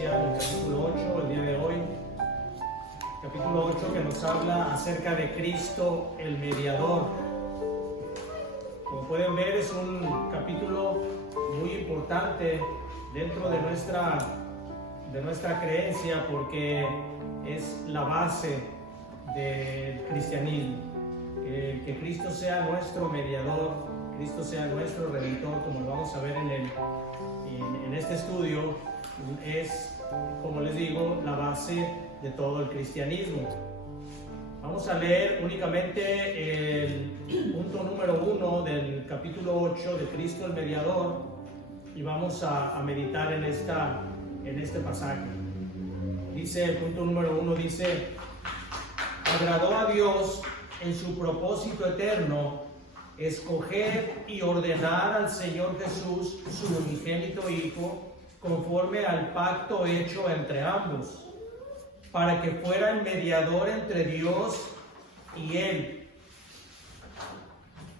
iniciar el capítulo 8 el día de hoy. Capítulo 8 que nos habla acerca de Cristo el mediador. Como pueden ver, es un capítulo muy importante dentro de nuestra creencia, porque es la base del cristianismo. Que Cristo sea nuestro mediador, Cristo sea nuestro redentor, como lo vamos a ver en este estudio, es, como les digo, la base de todo el cristianismo. Vamos a leer únicamente el punto número 1 del capítulo 8 de Cristo el mediador, y vamos a meditar en este pasaje. Dice, el punto número 1 dice: agradó a Dios en su propósito eterno escoger y ordenar al Señor Jesús, su unigénito Hijo, conforme al pacto hecho entre ambos, para que fuera el mediador entre Dios y Él.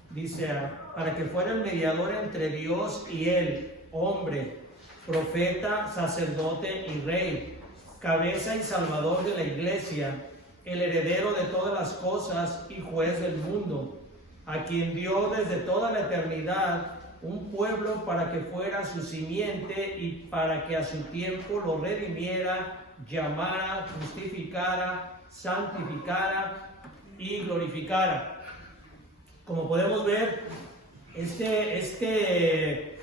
Dice, para que fuera el mediador entre Dios y Él, hombre, profeta, sacerdote y rey, cabeza y salvador de la iglesia, el heredero de todas las cosas y juez del mundo, a quien dio desde toda la eternidad un pueblo para que fuera su simiente y para que a su tiempo lo redimiera, llamara, justificara, santificara y glorificara. Como podemos ver, este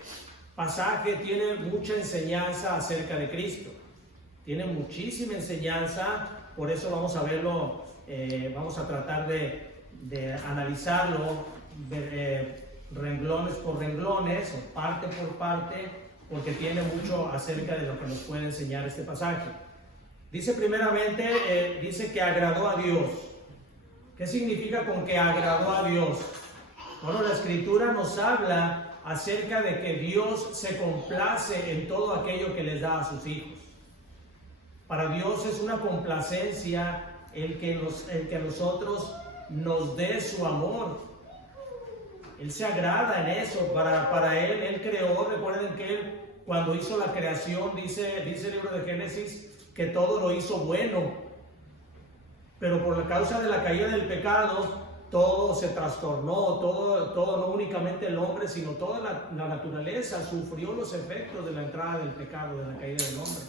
pasaje tiene mucha enseñanza acerca de Cristo. Tiene muchísima enseñanza, por eso vamos a verlo, vamos a tratar de analizarlo renglones por renglones o parte por parte, porque tiene mucho acerca de lo que nos puede enseñar este pasaje. Dice primeramente, dice que agradó a Dios. ¿Qué significa con que agradó a Dios? Bueno, la Escritura nos habla acerca de que Dios se complace en todo aquello que les da a sus hijos. Para Dios es una complacencia el que a nosotros nos dé su amor. Él se agrada en eso. Para Él creó. Recuerden que Él, cuando hizo la creación, dice el libro de Génesis, que todo lo hizo bueno. Pero por la causa de la caída del pecado, todo se trastornó, todo no únicamente el hombre, sino toda la naturaleza sufrió los efectos de la entrada del pecado, de la caída del hombre.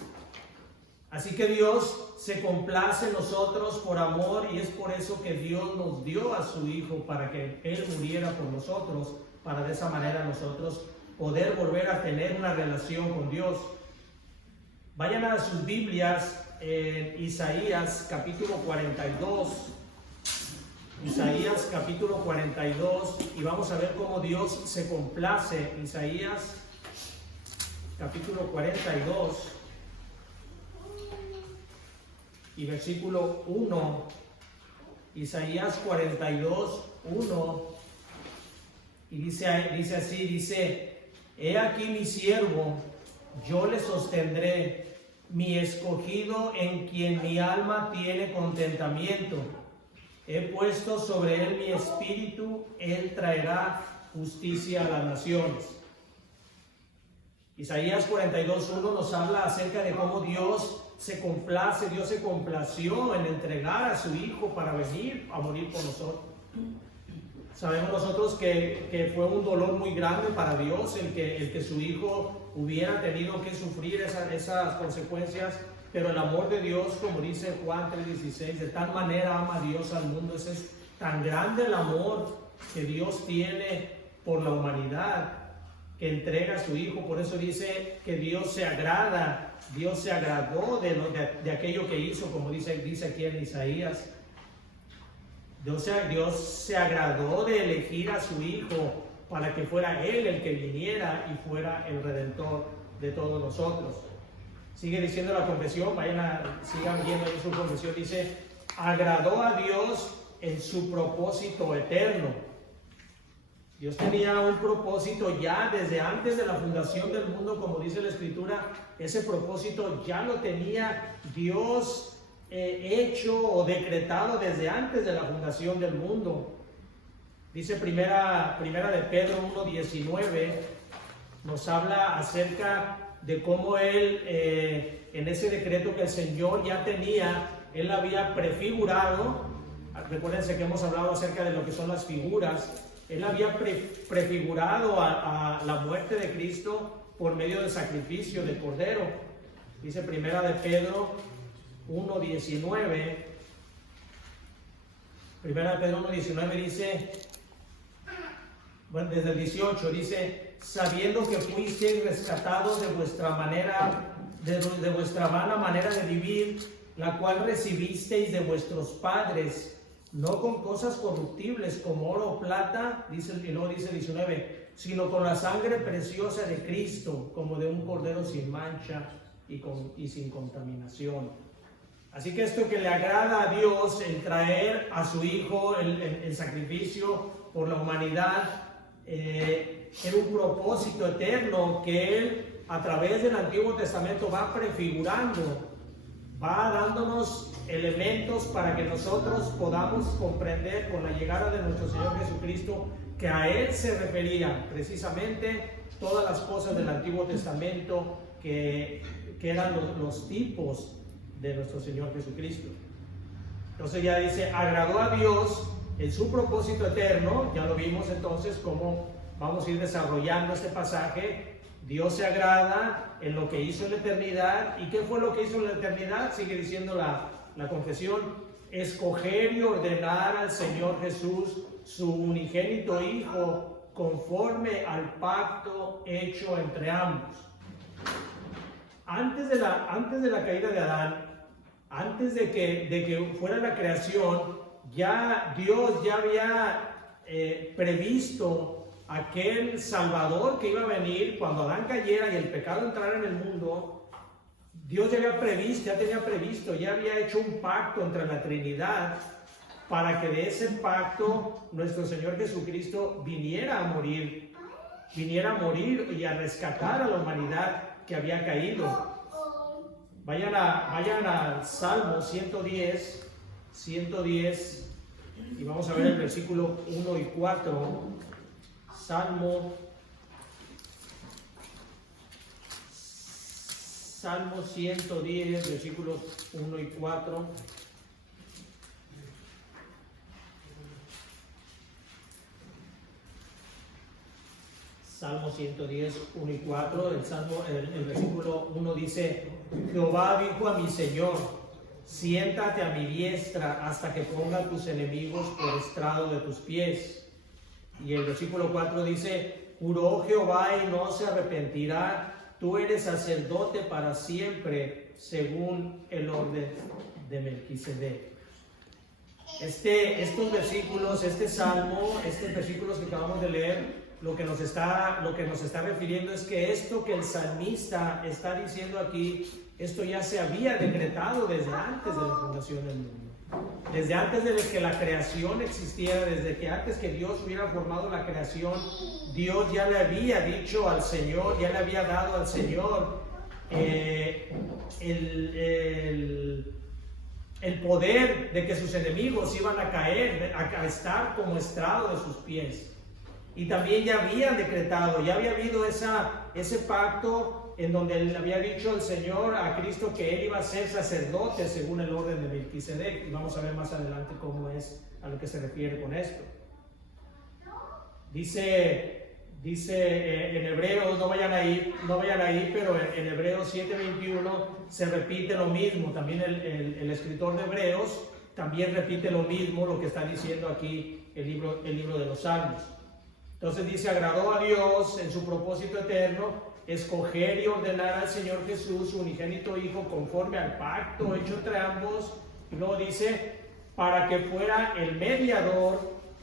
Así que Dios se complace en nosotros por amor, y es por eso que Dios nos dio a su Hijo, para que Él muriera por nosotros, para de esa manera nosotros poder volver a tener una relación con Dios. Vayan a sus Biblias en Isaías capítulo 42. Isaías capítulo 42, y vamos a ver cómo Dios se complace. Isaías capítulo 42 y versículo 1. Isaías 42, 1, y dice así, he aquí mi siervo, yo le sostendré, mi escogido en quien mi alma tiene contentamiento. He puesto sobre él mi espíritu, él traerá justicia a las naciones. Isaías 42:1 nos habla acerca de cómo Dios se complace, Dios se complació en entregar a su Hijo para venir a morir por nosotros. Sabemos nosotros que fue un dolor muy grande para Dios el que su Hijo hubiera tenido que sufrir esas consecuencias, pero el amor de Dios, como dice Juan 3:16, de tal manera ama Dios al mundo. Ese es tan grande el amor que Dios tiene por la humanidad, que entrega a su Hijo. Por eso dice que Dios se agrada, Dios se agradó de aquello que hizo, como dice aquí en Isaías. Dios se agradó de elegir a su Hijo para que fuera Él el que viniera y fuera el Redentor de todos nosotros. Sigue diciendo la confesión, sigan viendo ahí su confesión, dice, agradó a Dios en su propósito eterno. Dios tenía un propósito ya desde antes de la fundación del mundo, como dice la Escritura. Ese propósito ya lo tenía Dios hecho o decretado desde antes de la fundación del mundo. Dice primera de Pedro 1:19, nos habla acerca de cómo él, en ese decreto que el Señor ya tenía, él había prefigurado. Recuérdense que hemos hablado acerca de lo que son las figuras. Él había prefigurado a la muerte de Cristo por medio del sacrificio del Cordero. Dice Primera de Pedro 1:19. Primera de Pedro 1:19 dice, bueno, desde el 18 dice, sabiendo que fuisteis rescatados de vuestra manera, de vuestra vana manera de vivir, la cual recibisteis de vuestros padres, no con cosas corruptibles como oro o plata, dice, y luego dice 19, sino con la sangre preciosa de Cristo, como de un cordero sin mancha y sin contaminación. Así que esto que le agrada a Dios, el traer a su Hijo, el sacrificio por la humanidad, era un propósito eterno que Él, a través del Antiguo Testamento, va prefigurando, va dándonos elementos para que nosotros podamos comprender con la llegada de nuestro Señor Jesucristo que a Él se referían precisamente todas las cosas del Antiguo Testamento que eran los tipos de nuestro Señor Jesucristo. Entonces ya dice, agradó a Dios en su propósito eterno. Ya lo vimos entonces cómo vamos a ir desarrollando este pasaje. Dios se agrada en lo que hizo en la eternidad. ¿Y qué fue lo que hizo en la eternidad? Sigue diciendo la confesión: escoger y ordenar al Señor Jesús, su unigénito Hijo, conforme al pacto hecho entre ambos. Antes de la caída de Adán, antes de que fuera la creación, ya Dios ya había previsto aquel Salvador que iba a venir cuando Adán cayera y el pecado entrara en el mundo. Dios ya había previsto, ya había hecho un pacto entre la Trinidad para que de ese pacto nuestro Señor Jesucristo viniera a morir y a rescatar a la humanidad que había caído. Vayan al Salmo 110 y vamos a ver el versículo 1 y 4. Salmo 110, versículos 1 y 4. Salmo 110, 1 y 4. El versículo 1 dice: Jehová dijo a mi Señor, siéntate a mi diestra hasta que ponga tus enemigos por estrado de tus pies. Y el versículo 4 dice: juró Jehová y no se arrepentirá, tú eres sacerdote para siempre, según el orden de Melquisedec. Estos versículos, este salmo, estos versículos que acabamos de leer, lo que nos está refiriendo es que esto que el salmista está diciendo aquí, esto ya se había decretado desde antes de la fundación del mundo. Desde antes de que la creación existiera, desde que antes que Dios hubiera formado la creación, Dios ya le había dicho al Señor, ya le había dado al Señor el poder de que sus enemigos iban a caer, a estar como estrado de sus pies. Y también ya había decretado, ya había habido ese pacto en donde le había dicho el Señor a Cristo que Él iba a ser sacerdote según el orden de Melquisedec. Y vamos a ver más adelante cómo es a lo que se refiere con esto. Dice en Hebreos, no vayan ahí, pero en Hebreos 7:21 se repite lo mismo. También el escritor de Hebreos también repite lo mismo, lo que está diciendo aquí el libro de los Salmos. Entonces dice: agradó a Dios en su propósito eterno escoger y ordenar al Señor Jesús, su unigénito Hijo, conforme al pacto hecho entre ambos. Y luego dice: para que fuera el mediador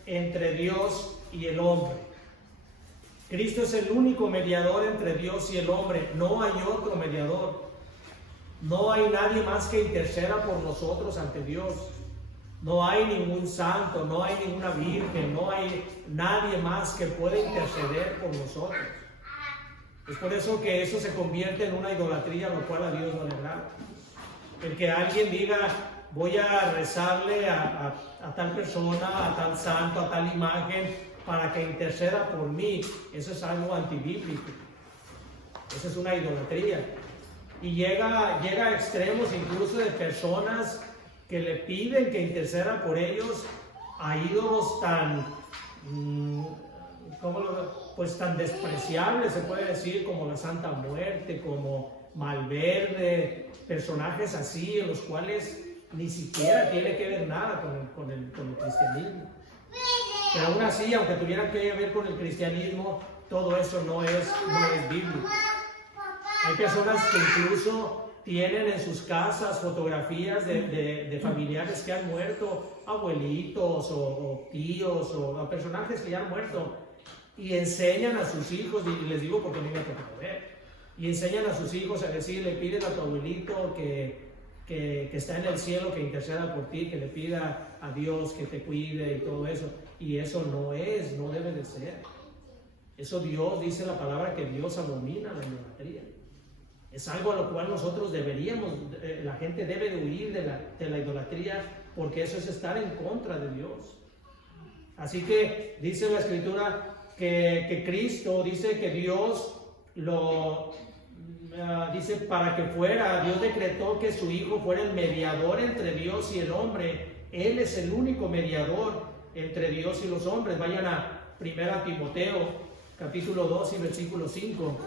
entre Dios y el hombre. Cristo es el único mediador entre Dios y el hombre. No hay otro mediador. No hay nadie más que interceda por nosotros ante Dios. No hay ningún santo, no hay ninguna virgen, no hay nadie más que pueda interceder por nosotros. Es por eso que eso se convierte en una idolatría, lo cual a Dios no le agrada. El que alguien diga: voy a rezarle a tal persona, a tal santo, a tal imagen, para que interceda por mí, eso es algo antibíblico. Esa es una idolatría. Y llega a extremos incluso de personas que le piden que interceda por ellos a ídolos tan, pues tan despreciables, se puede decir, como la Santa Muerte, como Malverde, personajes así, en los cuales ni siquiera tiene que ver nada con el cristianismo. Pero aún así, aunque tuvieran que ver con el cristianismo, todo eso no es bíblico. Hay personas que incluso tienen en sus casas fotografías de familiares que han muerto, abuelitos o tíos o personajes que ya han muerto, y enseñan a sus hijos, y les digo porque a mí me ha tocado ver, y enseñan a sus hijos a decirle, pide a tu abuelito que está en el cielo, que interceda por ti, que le pida a Dios que te cuide y todo eso. Y eso no debe de ser. Eso Dios, dice la palabra, que Dios abomina la idolatría. Es algo a lo cual nosotros la gente debe de huir de la idolatría, porque eso es estar en contra de Dios. Así que dice la Escritura que Cristo, dice que Dios dice para que Dios decretó que su Hijo fuera el mediador entre Dios y el hombre. Él es el único mediador entre Dios y los hombres. Vayan a 1 Timoteo, capítulo 2 y versículo 5.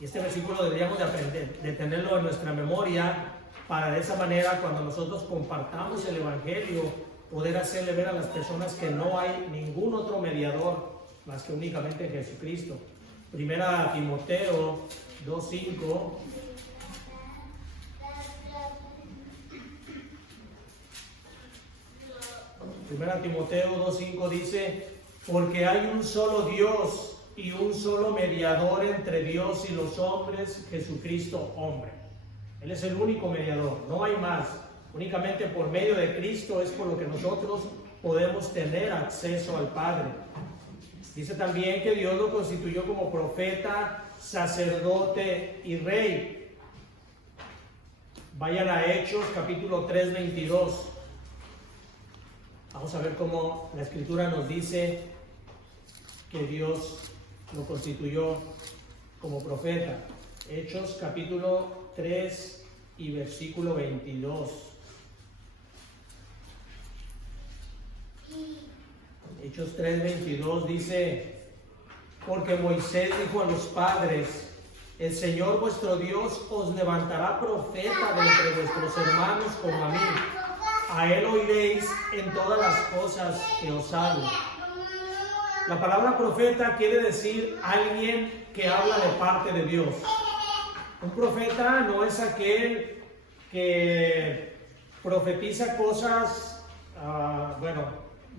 Y este versículo deberíamos de aprender, de tenerlo en nuestra memoria, para de esa manera, cuando nosotros compartamos el Evangelio, poder hacerle ver a las personas que no hay ningún otro mediador más que únicamente Jesucristo. 1 Timoteo 2:5. Primera Timoteo 2:5 dice: porque hay un solo Dios y un solo mediador entre Dios y los hombres, Jesucristo hombre. Él es el único mediador, no hay más. Únicamente por medio de Cristo es por lo que nosotros podemos tener acceso al Padre. Dice también que Dios lo constituyó como profeta, sacerdote y rey. Vayan a Hechos, capítulo 3:22. Vamos a ver cómo la Escritura nos dice que Dios lo constituyó como profeta. Hechos, capítulo 3 y versículo 22. Hechos 3:22 dice: porque Moisés dijo a los padres, el Señor vuestro Dios os levantará profeta de entre vuestros hermanos como a mí. A él oiréis en todas las cosas que os hablo. La palabra profeta quiere decir alguien que habla de parte de Dios. Un profeta no es aquel que profetiza cosas,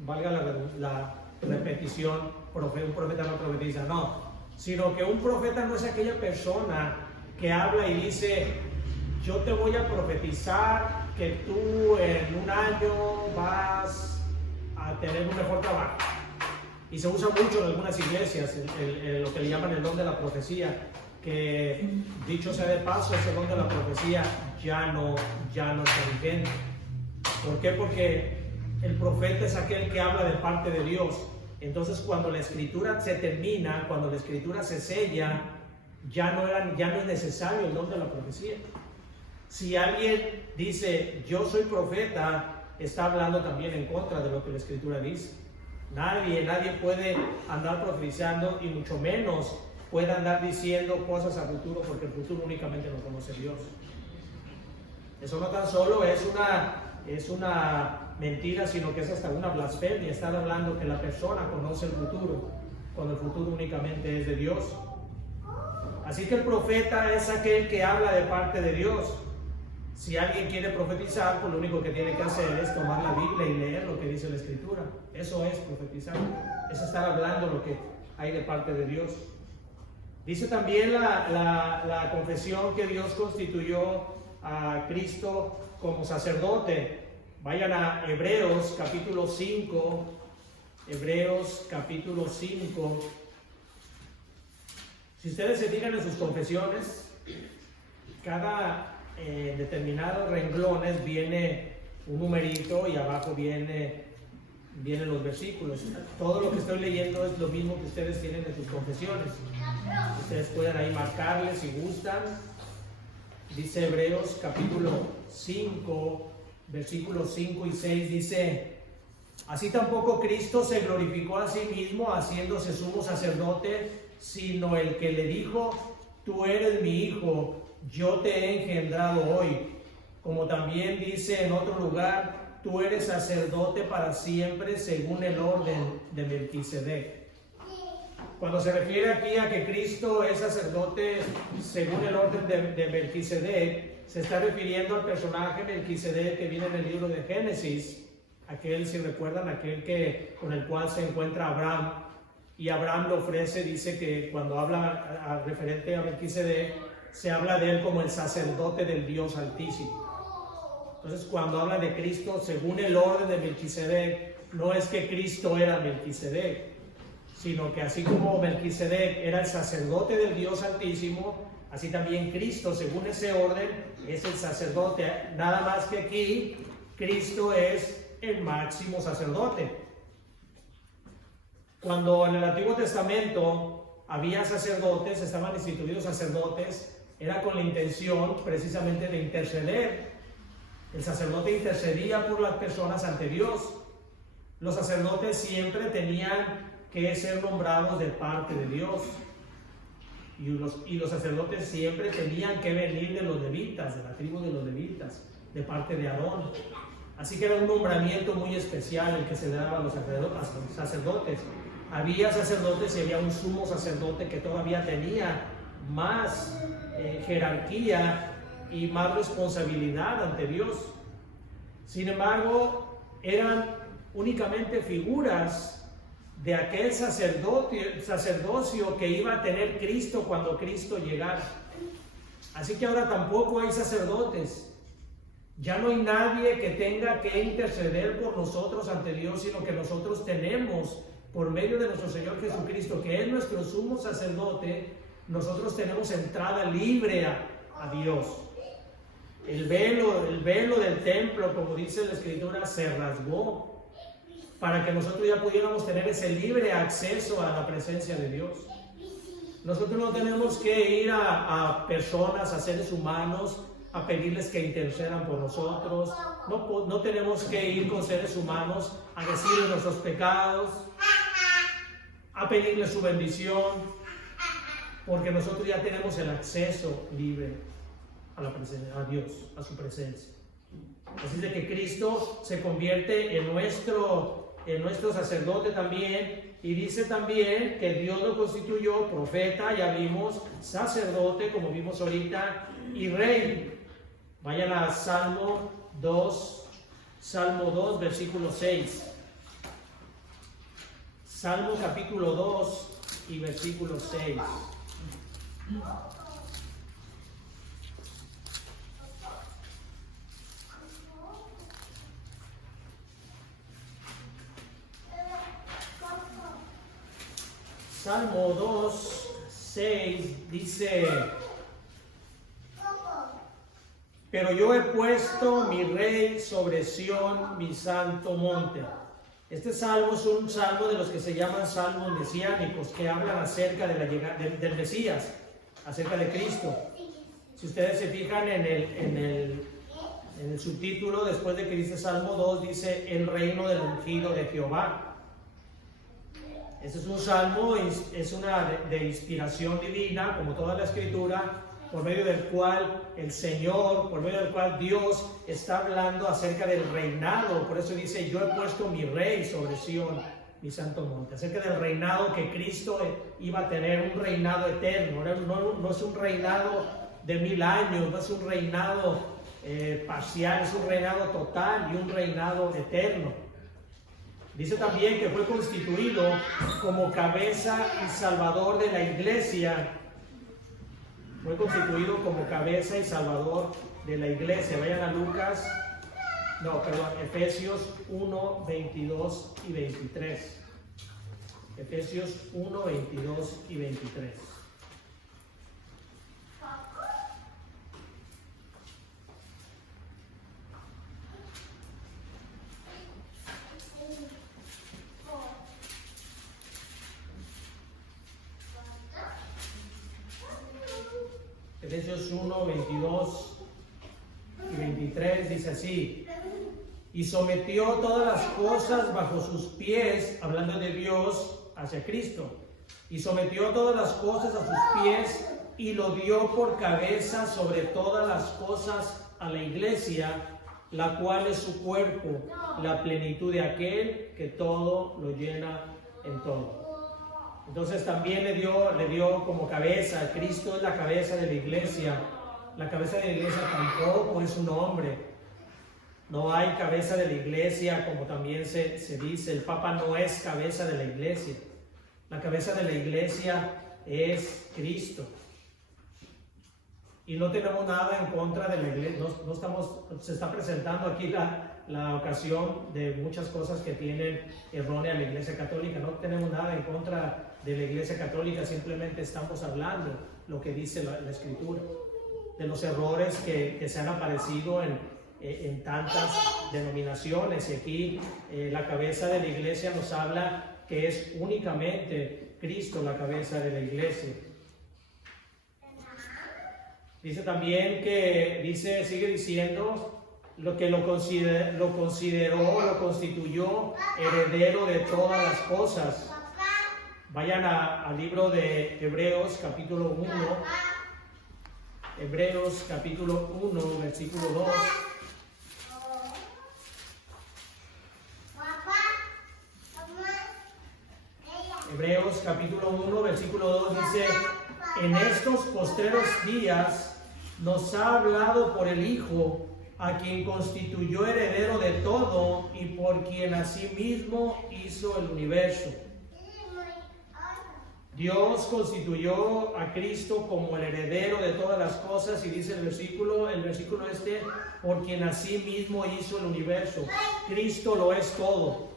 valga la repetición, un profeta no profetiza, no, sino que un profeta no es aquella persona que habla y dice, yo te voy a profetizar que tú en un año vas a tener un mejor trabajo. Y se usa mucho en algunas iglesias lo que le llaman el don de la profecía, que dicho sea de paso, ese don de la profecía ya no está vigente. ¿Por qué? Porque el profeta es aquel que habla de parte de Dios. Entonces cuando la escritura se termina, cuando la escritura se sella, ya no es necesario el don de la profecía. Si alguien dice yo soy profeta, está hablando también en contra de lo que la escritura dice. Nadie puede andar profetizando, y mucho menos puede andar diciendo cosas a futuro, porque el futuro únicamente lo conoce Dios. Eso no tan solo es una mentira, sino que es hasta una blasfemia estar hablando que la persona conoce el futuro, cuando el futuro únicamente es de Dios. Así que el profeta es aquel que habla de parte de Dios. Si alguien quiere profetizar, pues lo único que tiene que hacer es tomar la Biblia y leer lo que dice la Escritura. Eso es profetizar, es estar hablando lo que hay de parte de Dios. Dice también la confesión que Dios constituyó a Cristo como sacerdote. Vayan a Hebreos capítulo 5. Hebreos capítulo 5. Si ustedes se fijan en sus confesiones, cada determinados renglones viene un numerito y abajo viene vienen los versículos. Todo lo que estoy leyendo es lo mismo que ustedes tienen en sus confesiones. Ustedes pueden ahí marcarles si gustan. Dice Hebreos capítulo 5, versículos 5 y 6, dice: así tampoco Cristo se glorificó a sí mismo haciéndose sumo sacerdote, sino el que le dijo: tú eres mi hijo, yo te he engendrado hoy. Como también dice en otro lugar: tú eres sacerdote para siempre según el orden de Melquisedec. Cuando se refiere aquí a que Cristo es sacerdote según el orden de Melquisedec, se está refiriendo al personaje Melquisedec que viene en el libro de Génesis, aquel, si recuerdan, aquel con el cual se encuentra Abraham, y Abraham le ofrece, dice que cuando habla referente a Melquisedec, se habla de él como el sacerdote del Dios Altísimo. Entonces, cuando habla de Cristo según el orden de Melquisedec, no es que Cristo era Melquisedec, sino que así como Melquisedec era el sacerdote del Dios Altísimo, así también Cristo, según ese orden, es el sacerdote. Nada más que aquí, Cristo es el máximo sacerdote. Cuando en el Antiguo Testamento había sacerdotes, estaban instituidos sacerdotes, era con la intención precisamente de interceder. El sacerdote intercedía por las personas ante Dios. Los sacerdotes siempre tenían que ser nombrados de parte de Dios. Y los sacerdotes siempre tenían que venir de los levitas, de la tribu de los levitas, de parte de Aarón. Así que era un nombramiento muy especial el que se le daba a los sacerdotes. Había sacerdotes y había un sumo sacerdote que todavía tenía más jerarquía y más responsabilidad ante Dios. Sin embargo, eran únicamente figuras de aquel sacerdocio que iba a tener Cristo cuando Cristo llegara. Así que ahora tampoco hay sacerdotes. Ya no hay nadie que tenga que interceder por nosotros ante Dios, sino que nosotros tenemos, por medio de nuestro Señor Jesucristo, que es nuestro sumo sacerdote, nosotros tenemos entrada libre a Dios. El velo del templo, como dice la Escritura, se rasgó para que nosotros ya pudiéramos tener ese libre acceso a la presencia de Dios. Nosotros no tenemos que ir a personas, a seres humanos, a pedirles que intercedan por nosotros. No tenemos que ir con seres humanos a decirles nuestros pecados, a pedirles su bendición, porque nosotros ya tenemos el acceso libre a la presencia, a Dios, a su presencia. Así de que Cristo se convierte en nuestro sacerdote también, y dice también que Dios lo constituyó profeta, ya vimos, sacerdote, como vimos ahorita, y rey. Vayan a Salmo 2, versículo 6. Salmo capítulo 2 y versículo 6. Salmo 2, 6 dice: pero yo he puesto mi rey sobre Sión, mi santo monte. Este salmo es un salmo de los que se llaman salmos mesiánicos, que hablan acerca de la llegada del Mesías, acerca de Cristo. Si ustedes se fijan en el subtítulo, después de que dice Salmo 2, dice el reino del ungido de Jehová. Este es un salmo, es una de inspiración divina, como toda la Escritura, por medio del cual el Señor, por medio del cual Dios está hablando acerca del reinado. Por eso dice: yo he puesto mi rey sobre Sión, mi santo monte. Acerca del reinado que Cristo iba a tener, un reinado eterno. No es un reinado de 1000 años, no es un reinado parcial, es un reinado total y un reinado eterno. Dice también que fue constituido como cabeza y salvador de la iglesia. Fue constituido como cabeza y salvador de la iglesia. Vayan a Efesios 1, 22 y 23. Efesios 1, 22 y 23. Efesios 1, 22 y 23 dice así: y sometió todas las cosas bajo sus pies, hablando de Dios hacia Cristo, y sometió todas las cosas a sus pies y lo dio por cabeza sobre todas las cosas a la iglesia, la cual es su cuerpo, la plenitud de aquel que todo lo llena en todo. Entonces también le dio como cabeza. Cristo es la cabeza de la iglesia. La cabeza de la iglesia tampoco es un hombre. No hay cabeza de la iglesia, como también se dice. El Papa no es cabeza de la iglesia. La cabeza de la iglesia es Cristo. Y no tenemos nada en contra de la iglesia. Se está presentando aquí la ocasión de muchas cosas que tienen errónea la iglesia católica. No tenemos nada en contra de la iglesia católica, simplemente estamos hablando lo que dice la escritura, de los errores que se han aparecido en tantas denominaciones. Y aquí la cabeza de la iglesia nos habla que es únicamente Cristo la cabeza de la iglesia. Dice también sigue diciendo lo que lo constituyó heredero de todas las cosas. Vayan al libro de Hebreos capítulo 1, Hebreos capítulo 1, versículo 2. Hebreos capítulo 1, versículo 2 dice: en estos postreros días nos ha hablado por el Hijo, a quien constituyó heredero de todo y por quien asimismo hizo el universo. Dios constituyó a Cristo como el heredero de todas las cosas, y dice el versículo por quien asimismo hizo el universo. Cristo lo es todo.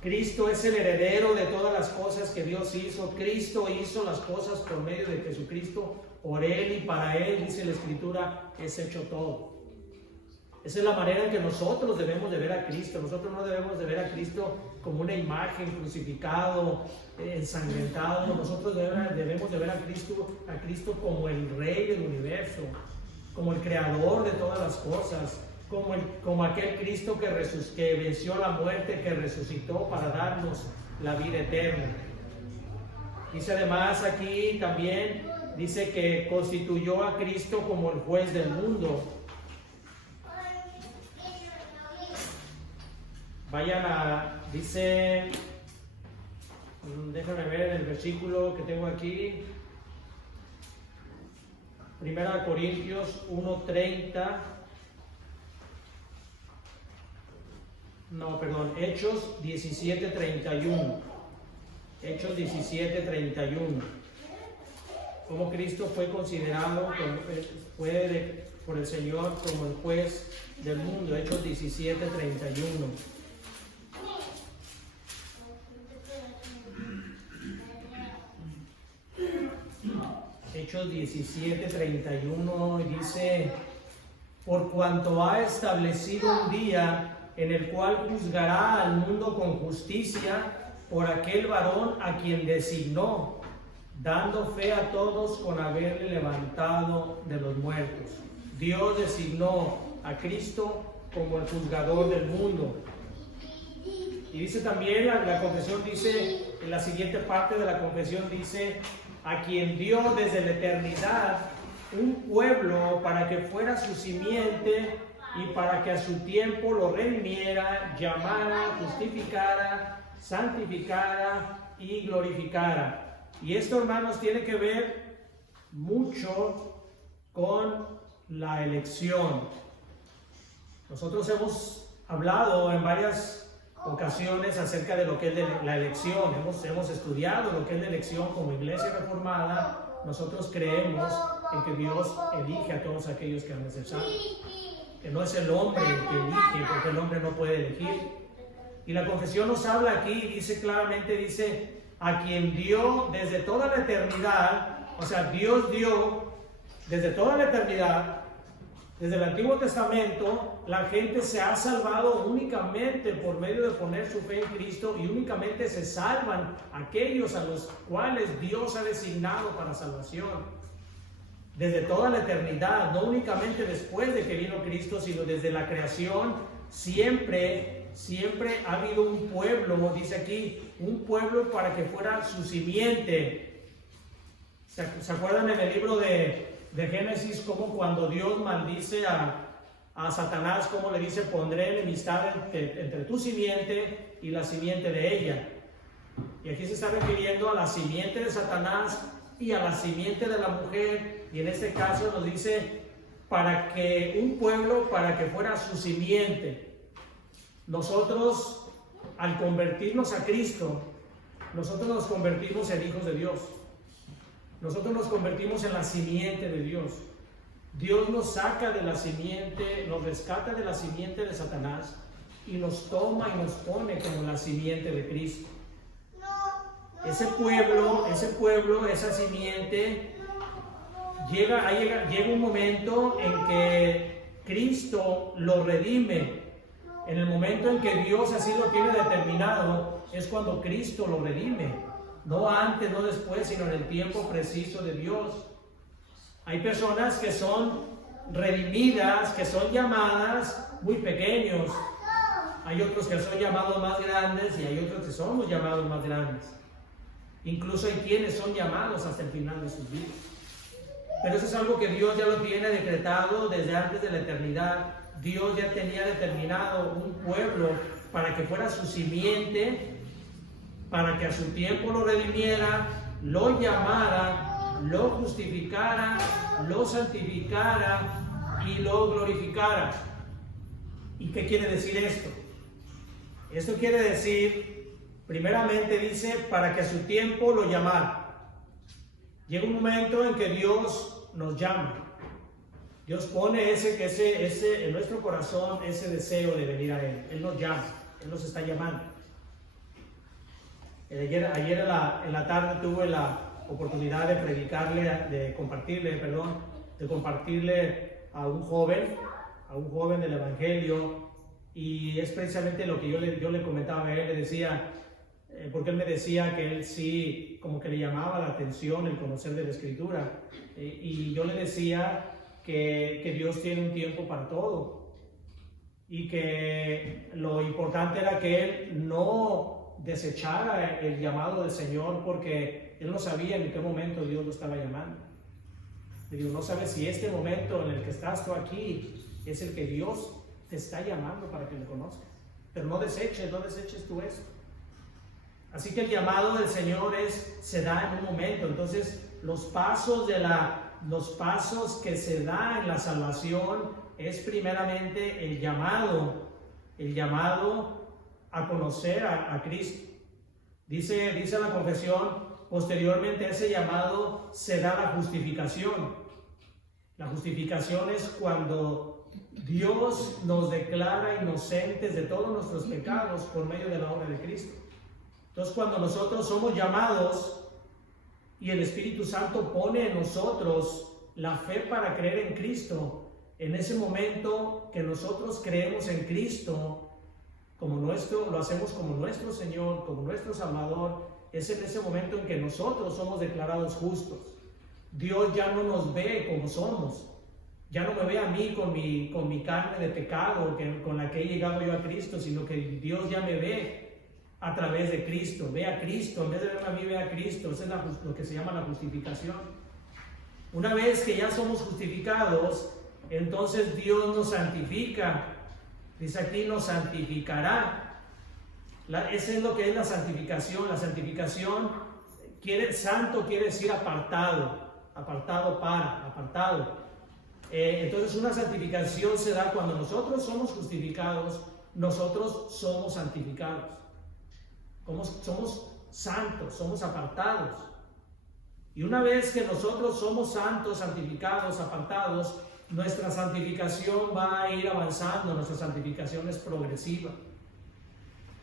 Cristo es el heredero de todas las cosas que Dios hizo. Cristo hizo las cosas por medio de Jesucristo. Por Él y para Él, dice la Escritura, es hecho todo. Esa es la manera en que nosotros debemos de ver a Cristo. Nosotros no debemos de ver a Cristo como una imagen, crucificado, ensangrentado. Nosotros debemos de ver a Cristo como el Rey del universo, como el Creador de todas las cosas, como aquel Cristo que venció la muerte, que resucitó para darnos la vida eterna. Dice además aquí también, dice que constituyó a Cristo como el juez del mundo. Dice, déjame ver el versículo que tengo aquí, 1 Corintios 1:30, Hechos 17:31, Hechos 17:31, como Cristo fue considerado por el Señor como el juez del mundo. Hechos 17:31. Hechos 17:31 dice: por cuanto ha establecido un día en el cual juzgará al mundo con justicia por aquel varón a quien designó, dando fe a todos con haberle levantado de los muertos. Dios designó a Cristo como el juzgador del mundo. Y dice también, la confesión dice, en la siguiente parte de la confesión dice: a quien dio desde la eternidad un pueblo para que fuera su simiente y para que a su tiempo lo redimiera, llamara, justificara, santificara y glorificara. Y esto, hermanos, tiene que ver mucho con la elección. Nosotros hemos hablado en varias ocasiones acerca de lo que es la elección. Hemos estudiado lo que es la elección como Iglesia Reformada. Nosotros creemos en que Dios elige a todos aquellos que han de ser salvos, que no es el hombre el que elige, porque el hombre no puede elegir. Y la confesión nos habla aquí, dice claramente, a quien dio desde toda la eternidad. O sea, Dios dio desde toda la eternidad. Desde el Antiguo Testamento, la gente se ha salvado únicamente por medio de poner su fe en Cristo, y únicamente se salvan aquellos a los cuales Dios ha designado para salvación. desde toda la eternidad, no únicamente después de que vino Cristo, sino desde la creación, siempre ha habido un pueblo, dice aquí, un pueblo para que fuera su simiente. ¿Se acuerdan en el libro de Génesis cómo cuando Dios maldice a Satanás, cómo le dice, pondré enemistad entre tu simiente y la simiente de ella? Y aquí se está refiriendo a la simiente de Satanás y a la simiente de la mujer, y en este caso nos dice para que un pueblo, para que fuera su simiente. Nosotros, al convertirnos a Cristo, nosotros nos convertimos en hijos de Dios. Nosotros nos convertimos en la simiente de Dios. Dios nos saca de la simiente, nos rescata de la simiente de Satanás y nos toma y nos pone como la simiente de Cristo. Ese pueblo, esa simiente, llega un momento en que Cristo lo redime. En el momento en que Dios así lo tiene determinado, es cuando Cristo lo redime. No antes, no después, sino en el tiempo preciso de Dios. Hay personas que son redimidas, que son llamadas muy pequeños. Hay otros que son llamados más grandes y hay otros que somos llamados más grandes. Incluso hay quienes son llamados hasta el final de sus vidas. Pero eso es algo que Dios ya lo tiene decretado desde antes de la eternidad. Dios ya tenía determinado un pueblo para que fuera su simiente, para que a su tiempo lo redimiera, lo llamara, lo justificara, lo santificara y lo glorificara. ¿Y qué quiere decir esto? Esto quiere decir, primeramente dice, para que a su tiempo lo llamara. Llega un momento en que Dios nos llama. Dios pone en nuestro corazón ese deseo de venir a Él. Él nos llama, Él nos está llamando. Ayer en la tarde tuve la oportunidad de compartirle a un joven del Evangelio, y es precisamente lo que yo le comentaba a él. Le decía, porque él me decía que él sí, como que le llamaba la atención el conocer de la Escritura, y yo le decía que Dios tiene un tiempo para todo, y que lo importante era que él no desechara el llamado del Señor, porque él no sabía en qué momento Dios lo estaba llamando. Le digo, no sabes si este momento en el que estás tú aquí es el que Dios te está llamando para que lo conozcas, pero no deseches tú eso. Así que el llamado del Señor se da en un momento. Entonces los pasos que se da en la salvación es primeramente el llamado a conocer a Cristo. Dice la confesión, posteriormente a ese llamado se da la justificación. La justificación es cuando Dios nos declara inocentes de todos nuestros pecados por medio de la obra de Cristo. Entonces, cuando nosotros somos llamados y el Espíritu Santo pone en nosotros la fe para creer en Cristo, en ese momento que nosotros creemos en Cristo lo hacemos como nuestro Señor, como nuestro Salvador, es en ese momento en que nosotros somos declarados justos. Dios ya no nos ve como somos, ya no me ve a mí con mi carne de pecado con la que he llegado yo a Cristo, sino que Dios ya me ve a través de Cristo, ve a Cristo, en vez de verme a mí, ve a Cristo. Eso es lo que se llama la justificación. Una vez que ya somos justificados, entonces Dios nos santifica. Dice aquí, nos santificará. Ese es lo que es la santificación. La santificación, santo quiere decir apartado. Entonces una santificación se da cuando nosotros somos justificados, nosotros somos santificados. Somos santos, somos apartados. Y una vez que nosotros somos santos, santificados, apartados, nuestra santificación va a ir avanzando, nuestra santificación es progresiva.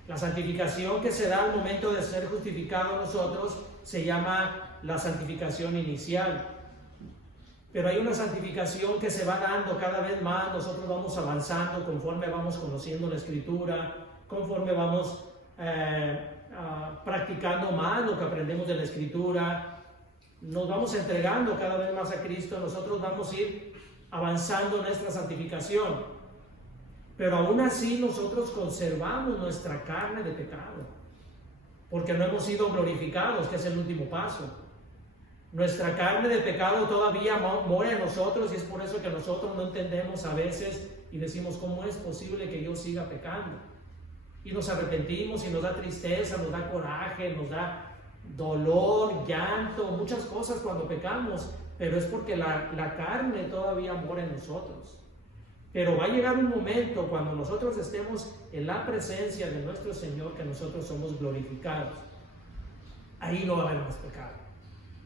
La santificación que se da al momento de ser justificados nosotros se llama la santificación inicial. Pero hay una santificación que se va dando cada vez más, nosotros vamos avanzando conforme vamos conociendo la Escritura, conforme vamos practicando más lo que aprendemos de la Escritura. nos vamos entregando cada vez más a Cristo, nosotros vamos a ir avanzando en nuestra santificación. Pero aún así nosotros conservamos nuestra carne de pecado, porque no hemos sido glorificados, que es el último paso. Nuestra carne de pecado todavía mora en nosotros, y es por eso que nosotros no entendemos a veces y decimos, ¿cómo es posible que yo siga pecando? Y nos arrepentimos y nos da tristeza, nos da coraje, nos da dolor, llanto, muchas cosas cuando pecamos, pero es porque la carne todavía mora en nosotros. Pero va a llegar un momento cuando nosotros estemos en la presencia de nuestro Señor, que nosotros somos glorificados. Ahí no va a haber más pecado.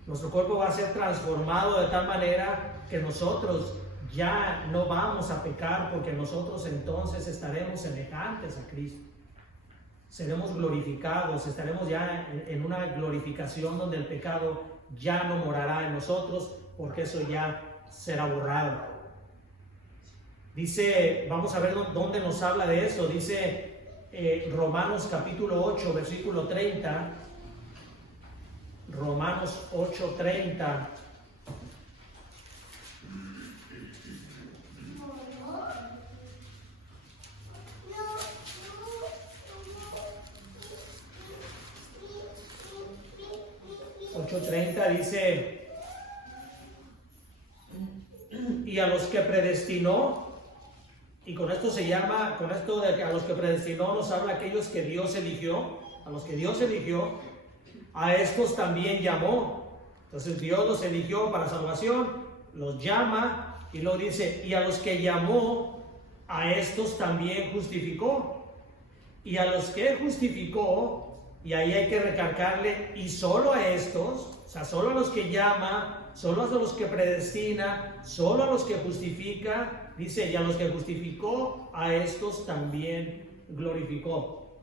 Nuestro cuerpo va a ser transformado de tal manera que nosotros ya no vamos a pecar, porque nosotros entonces estaremos semejantes a Cristo. Seremos glorificados, estaremos ya en una glorificación donde el pecado ya no morará en nosotros, porque eso ya será borrado. Dice, vamos a ver dónde nos habla de eso. Dice Romanos capítulo 8, versículo 30. Romanos 8:30. Dice, y a los que predestinó, y con esto se llama, con esto de que a los que predestinó nos habla aquellos que Dios eligió, a los que Dios eligió, a estos también llamó. Entonces Dios los eligió para salvación, los llama, y luego dice, y a los que llamó, a estos también justificó. Y a los que justificó, y ahí hay que recargarle, y solo a estos, o sea, solo a los que llama, solo a los que predestina, solo a los que justifica, dice, y a los que justificó, a estos también glorificó.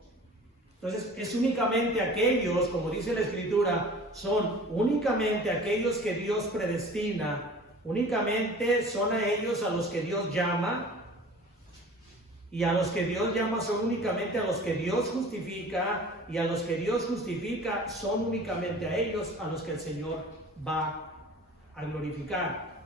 Entonces, es únicamente aquellos, como dice la Escritura, son únicamente aquellos que Dios predestina, únicamente son a ellos a los que Dios llama, y a los que Dios llama son únicamente a los que Dios justifica, y a los que Dios justifica son únicamente a ellos a los que el Señor va a glorificar.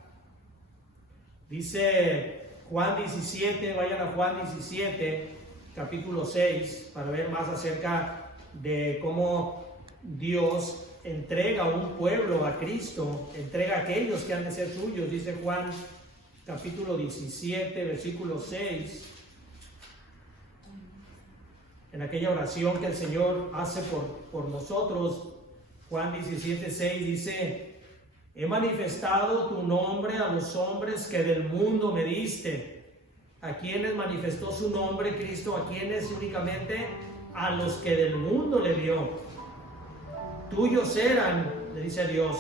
Dice Juan 17, vayan a Juan 17, capítulo 6, para ver más acerca de cómo Dios entrega un pueblo a Cristo, entrega a aquellos que han de ser suyos. Dice Juan capítulo 17, versículo 6. En aquella oración que el Señor hace por nosotros, Juan 17:6 dice, he manifestado tu nombre a los hombres que del mundo me diste. ¿A quienes manifestó su nombre Cristo? ¿A quienes únicamente? A los que del mundo le dio. Tuyos eran, le dice Dios,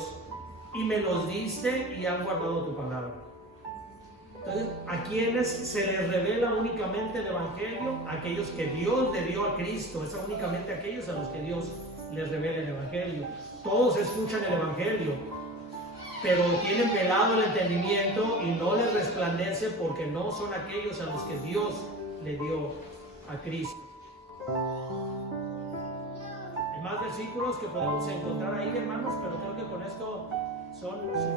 y me los diste y han guardado tu palabra. Entonces, ¿a quienes se les revela únicamente el Evangelio? Aquellos que Dios le dio a Cristo. Es únicamente aquellos a los que Dios les revela el Evangelio. Todos escuchan el Evangelio, pero tienen velado el entendimiento y no les resplandece, porque no son aquellos a los que Dios le dio a Cristo. Hay más versículos que podemos encontrar ahí, hermanos, pero creo que con esto son suficientes.